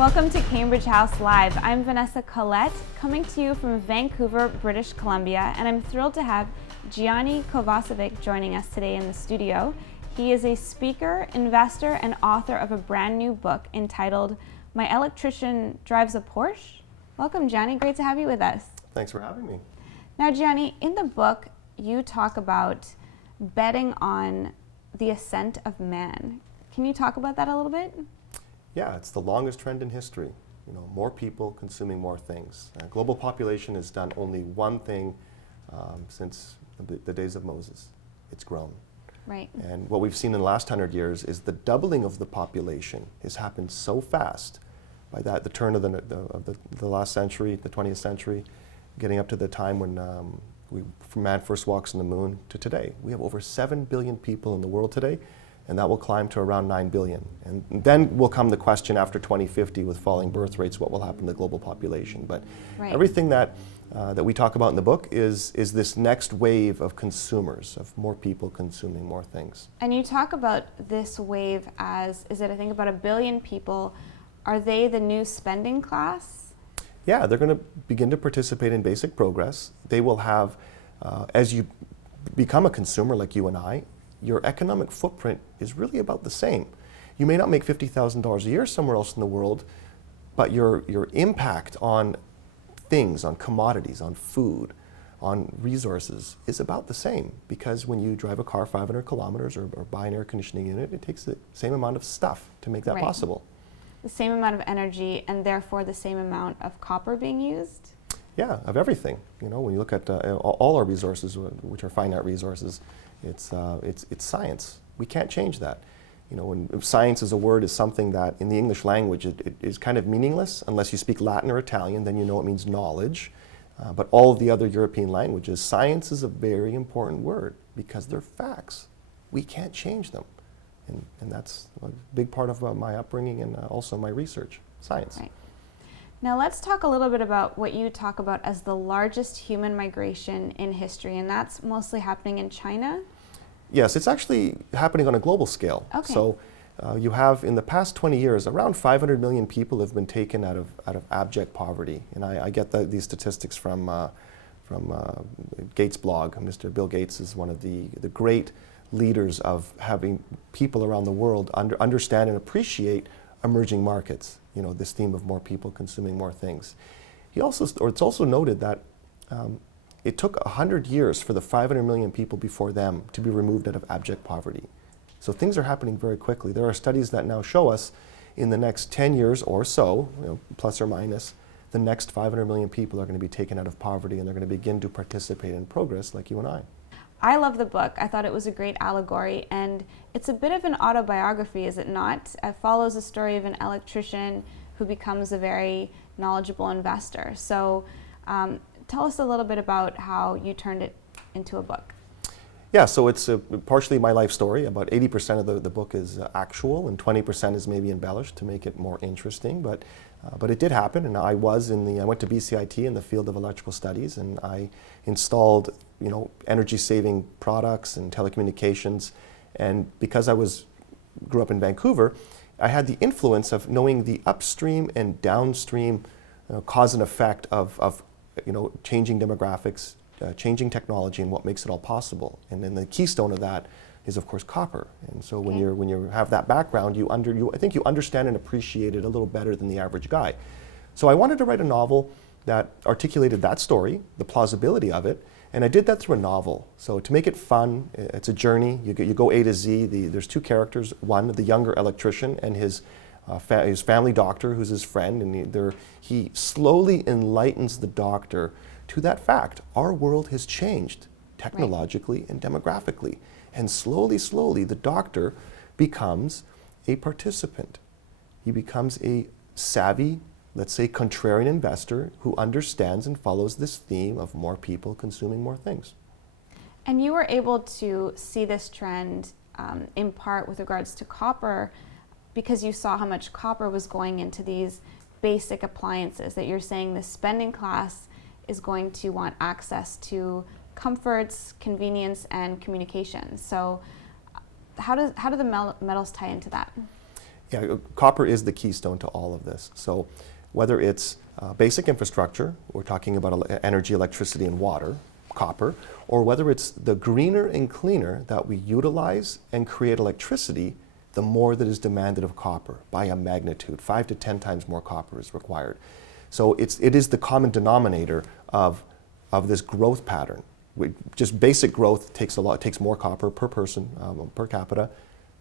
Welcome to Cambridge House Live. I'm Vanessa Collette, coming to you from Vancouver, British Columbia, and I'm thrilled to have Gianni Kovacevic joining us today in the studio. He is a speaker, investor, and author of a brand new book entitled My Electrician Drives a Porsche. Welcome, Gianni. Great to have you with us. Thanks for having me. Now, Gianni, in the book, you talk about betting on the ascent of man. Can you talk about that a little bit? Yeah, it's the longest trend in history. More people consuming more things. Global population has done only one thing since the days of Moses. It's grown. Right. And what we've seen in the last 100 years is the doubling of the population has happened so fast by the turn of the last century, the 20th century, getting up to the time when man first walks on the moon to today. We have over 7 billion people in the world today, and that will climb to around 9 billion. And then will come the question after 2050 with falling birth rates, what will happen to the global population. But right. Everything that we talk about in the book is this next wave of consumers, of more people consuming more things. And you talk about this wave as, I think about 1 billion people. Are they the new spending class? Yeah, they're going to begin to participate in basic progress. They will have, as you become a consumer like you and I, your economic footprint is really about the same. You may not make $50,000 a year somewhere else in the world, but your impact on things, on commodities, on food, on resources is about the same, because when you drive a car 500 kilometers or buy an air conditioning unit, it takes the same amount of stuff to make that right. possible. The same amount of energy and therefore the same amount of copper being used? Yeah, of everything. When you look at all our resources, which are finite resources, it's science. We can't change that. When science as a word is something that in the English language it is kind of meaningless unless you speak Latin or Italian, then you know it means knowledge. But all of the other European languages, science is a very important word because they're facts. We can't change them. And that's a big part of my upbringing and also my research, science. Right. Now let's talk a little bit about what you talk about as the largest human migration in history, and that's mostly happening in China? Yes, it's actually happening on a global scale. Okay. So you have, in the past 20 years, around 500 million people have been taken out of abject poverty. And I get these statistics from Gates' blog. Mr. Bill Gates is one of the great leaders of having people around the world understand and appreciate emerging markets. This theme of more people consuming more things. It's also noted that it took 100 years for the 500 million people before them to be removed out of abject poverty. So things are happening very quickly. There are studies that now show us in the next 10 years or so, plus or minus, the next 500 million people are going to be taken out of poverty and they're going to begin to participate in progress like you and I. I love the book. I thought it was a great allegory, and it's a bit of an autobiography, is it not? It follows the story of an electrician who becomes a very knowledgeable investor. So tell us a little bit about how you turned it into a book. Yeah, so it's partially my life story. About 80% of the book is actual, and 20% is maybe embellished to make it more interesting. But it did happen, and I went to BCIT in the field of electrical studies, and I installed energy-saving products and telecommunications. And because I grew up in Vancouver, I had the influence of knowing the upstream and downstream cause and effect of changing demographics, changing technology, and what makes it all possible. And then the keystone of that is, of course, copper. And so when you have that background, I think you understand and appreciate it a little better than the average guy. So I wanted to write a novel that articulated that story, the plausibility of it, and I did that through a novel. So to make it fun, it's a journey. You go A to Z. There's two characters. One, the younger electrician, and his family doctor, who's his friend, and he slowly enlightens the doctor to that fact. Our world has changed technologically and demographically. And slowly, the doctor becomes a participant. He becomes a savvy, let's say, contrarian investor who understands and follows this theme of more people consuming more things. And you were able to see this trend in part with regards to copper, because you saw how much copper was going into these basic appliances, that you're saying the spending class is going to want access to comforts, convenience, and communication. So how do the metals tie into that? Yeah, copper is the keystone to all of this. So whether it's basic infrastructure, we're talking about energy, electricity, and water, copper, or whether it's the greener and cleaner that we utilize and create electricity, the more that is demanded of copper by a magnitude. 5 to 10 times more copper is required. So it is the common denominator of this growth pattern. Just basic growth takes more copper per person, per capita.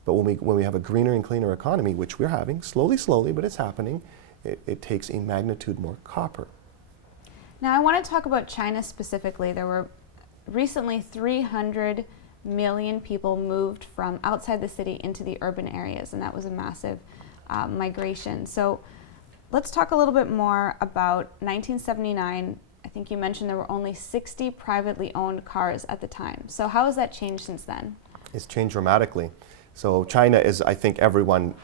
But when we have a greener and cleaner economy, which we're having, slowly, but it's happening, it takes a magnitude more copper. Now I want to talk about China specifically. There were recently 300 million people moved from outside the city into the urban areas, and that was a massive migration. So let's talk a little bit more about 1979. I think you mentioned there were only 60 privately owned cars at the time. So how has that changed since then? It's changed dramatically. So China is, I think everyone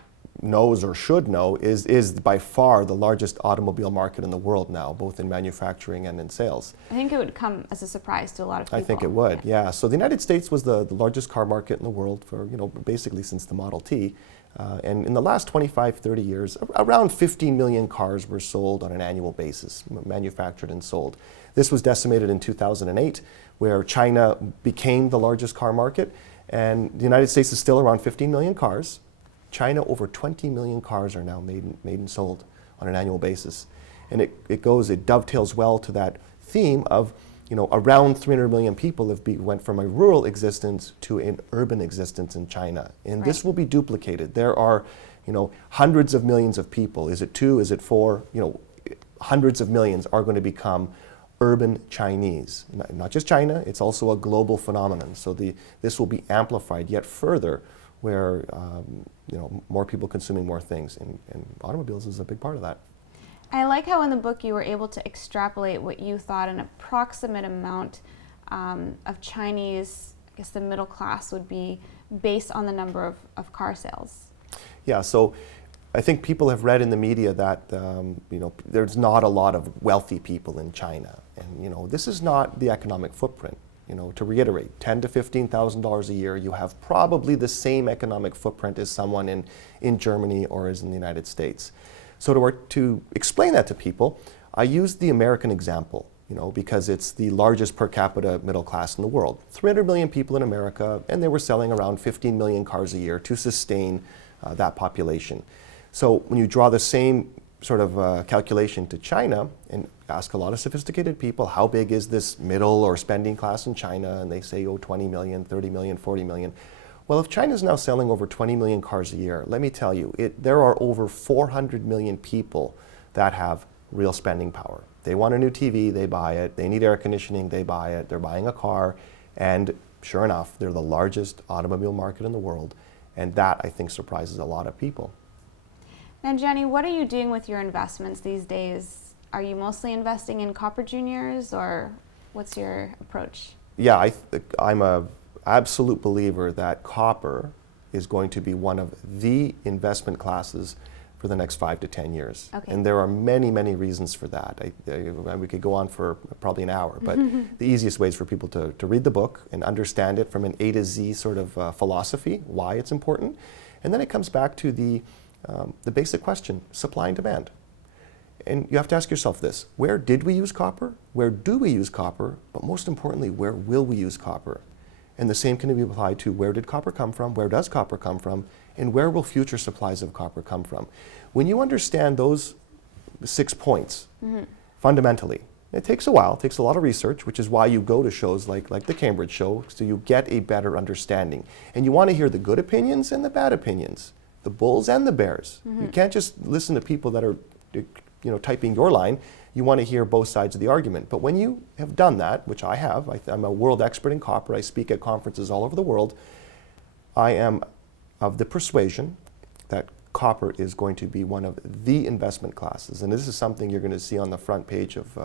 knows or should know, is by far the largest automobile market in the world now, both in manufacturing and in sales. I think it would come as a surprise to a lot of people. I think it would, yeah. So the United States was the largest car market in the world for, basically since the Model T. And in the last 25, 30 years, around 15 million cars were sold on an annual basis, manufactured and sold. This was decimated in 2008, where China became the largest car market, and the United States is still around 15 million cars. China, over 20 million cars are now made and sold on an annual basis. And it dovetails well to that theme of, around 300 million people went from a rural existence to an urban existence in China. And right. This will be duplicated. There are, hundreds of millions of people. Is it 2? Is it 4? Hundreds of millions are going to become urban Chinese. Not just China, it's also a global phenomenon. So this will be amplified yet further, where more people consuming more things, and automobiles is a big part of that. I like how in the book you were able to extrapolate what you thought an approximate amount of Chinese, I guess the middle class would be, based on the number of car sales. Yeah, so I think people have read in the media that there's not a lot of wealthy people in China, and this is not the economic footprint. To reiterate, $10,000 to $15,000 a year, you have probably the same economic footprint as someone in Germany or as in the United States. So to explain that to people, I use the American example, because it's the largest per capita middle class in the world. 300 million people in America, and they were selling around 15 million cars a year to sustain that population. So when you draw the same sort of calculation to China and ask a lot of sophisticated people, how big is this middle or spending class in China? And they say, 20 million, 30 million, 40 million. Well, if China is now selling over 20 million cars a year, let me tell you, there are over 400 million people that have real spending power. They want a new TV, they buy it. They need air conditioning, they buy it. They're buying a car. And sure enough, they're the largest automobile market in the world. And that, I think, surprises a lot of people. Now, Gianni, what are you doing with your investments these days? Are you mostly investing in copper juniors, or what's your approach? Yeah, I'm an absolute believer that copper is going to be one of the investment classes for the next 5 to 10 years. Okay. And there are many, many reasons for that. We could go on for probably an hour, but the easiest way is for people to read the book and understand it from an A to Z sort of philosophy, why it's important. And then it comes back to the basic question, supply and demand. And you have to ask yourself this: where did we use copper? Where do we use copper? But most importantly, where will we use copper? And the same can be applied to where did copper come from? Where does copper come from? And where will future supplies of copper come from? When you understand those 6 points, fundamentally, it takes a while, it takes a lot of research, which is why you go to shows like the Cambridge show, so you get a better understanding. And you want to hear the good opinions and the bad opinions, the bulls and the bears. You can't just listen to people that are typing your line. You want to hear both sides of the argument. But when you have done that, which I have, I'm a world expert in copper, I speak at conferences all over the world, I am of the persuasion that copper is going to be one of the investment classes. And this is something you're going to see on the front page of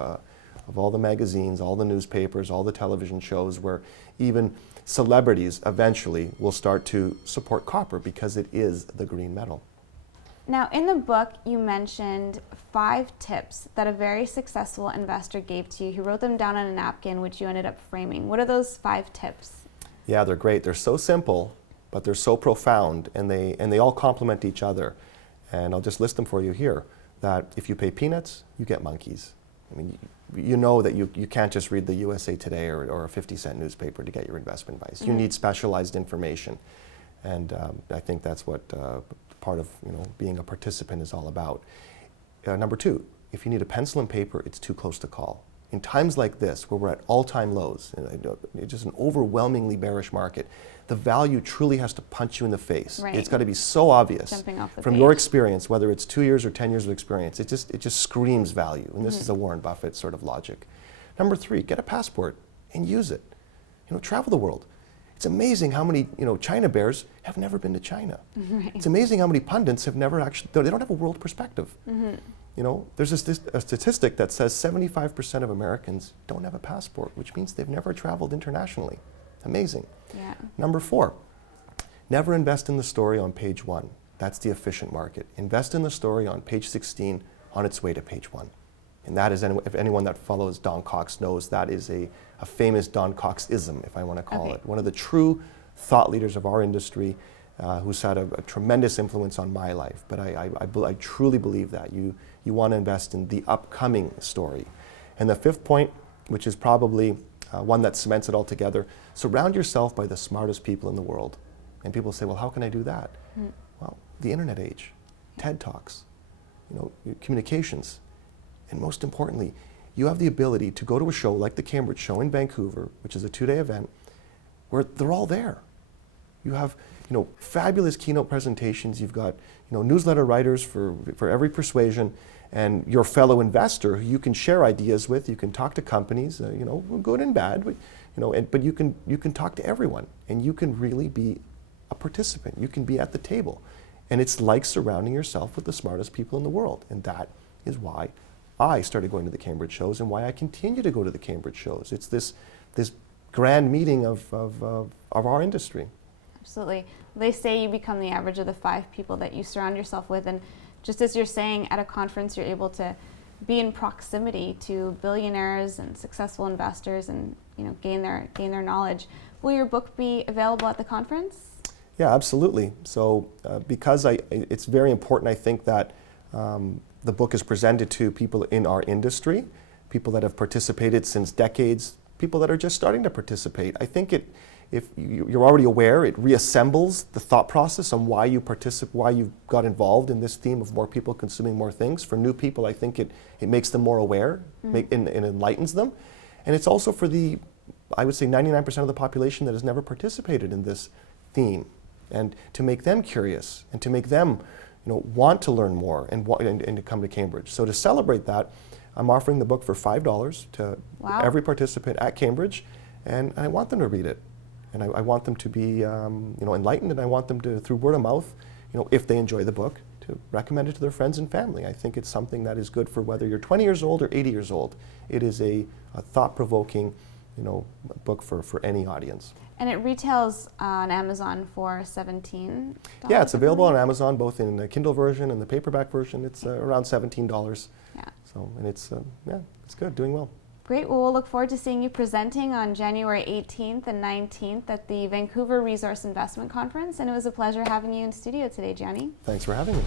all the magazines, all the newspapers, all the television shows, where even celebrities eventually will start to support copper because it is the green metal. Now, in the book, you mentioned 5 tips that a very successful investor gave to you. He wrote them down on a napkin, which you ended up framing. What are those 5 tips? Yeah, they're great. They're so simple, but they're so profound, and they all complement each other. And I'll just list them for you here. That if you pay peanuts, you get monkeys. I mean, you know that you can't just read the USA Today or a 50-cent newspaper to get your investment advice. You need specialized information. And I think that's what part of being a participant is all about. Number two, if you need a pencil and paper, it's too close to call. In times like this, where we're at all-time lows, just an overwhelmingly bearish market, the value truly has to punch you in the face. Right. It's got to be so obvious Jumping off the from page. your experience, whether it's 2 years or 10 years of experience. It just screams value, and this is a Warren Buffett sort of logic. Number three, get a passport and use it. Travel the world. It's amazing how many China bears have never been to China. Right. It's amazing how many pundits have never actually, they don't have a world perspective. There's a statistic that says 75% of Americans don't have a passport, which means they've never traveled internationally. Amazing. Yeah. Number four, never invest in the story on page 1. That's the efficient market. Invest in the story on page 16 on its way to page 1. And that is, if anyone that follows Don Cox knows, that is a famous Don Cox-ism, if I want to call it. One of the true thought leaders of our industry who's had a tremendous influence on my life. But I truly believe that. You want to invest in the upcoming story. And the fifth point, which is probably one that cements it all together, surround yourself by the smartest people in the world. And people say, well, how can I do that? Well, the internet age, TED Talks, communications. And most importantly, you have the ability to go to a show like the Cambridge Show in Vancouver, which is a 2-day event, where they're all there. You have fabulous keynote presentations. You've got newsletter writers for every persuasion, and your fellow investor who you can share ideas with. You can talk to companies, good and bad, but you can talk to everyone, and you can really be a participant. You can be at the table, and it's like surrounding yourself with the smartest people in the world, and that is why I started going to the Cambridge shows and why I continue to go to the Cambridge shows. It's this grand meeting of our industry. Absolutely. They say you become the average of the 5 people that you surround yourself with, and just as you're saying, at a conference you're able to be in proximity to billionaires and successful investors and gain their knowledge. Will your book be available at the conference? Yeah, absolutely. So because it's very important, I think, that the book is presented to people in our industry, people that have participated since decades, people that are just starting to participate. I think if you're already aware, it reassembles the thought process on why you why you got involved in this theme of more people consuming more things. For new people, I think it makes them more aware and enlightens them. And it's also for I would say 99% of the population that has never participated in this theme, and to make them curious and to make them want to learn more and to come to Cambridge. So to celebrate that, I'm offering the book for $5 to every participant at Cambridge, and I want them to read it. And I want them to be enlightened, and I want them to, through word of mouth, if they enjoy the book, to recommend it to their friends and family. I think it's something that is good for whether you're 20 years old or 80 years old. It is a thought-provoking book for any audience. And it retails on Amazon for $17. Yeah, it's available on Amazon, both in the Kindle version and the paperback version. It's around $17. Yeah. So, and it's good, doing well. Great. Well, we'll look forward to seeing you presenting on January 18th and 19th at the Vancouver Resource Investment Conference. And it was a pleasure having you in studio today, Gianni. Thanks for having me.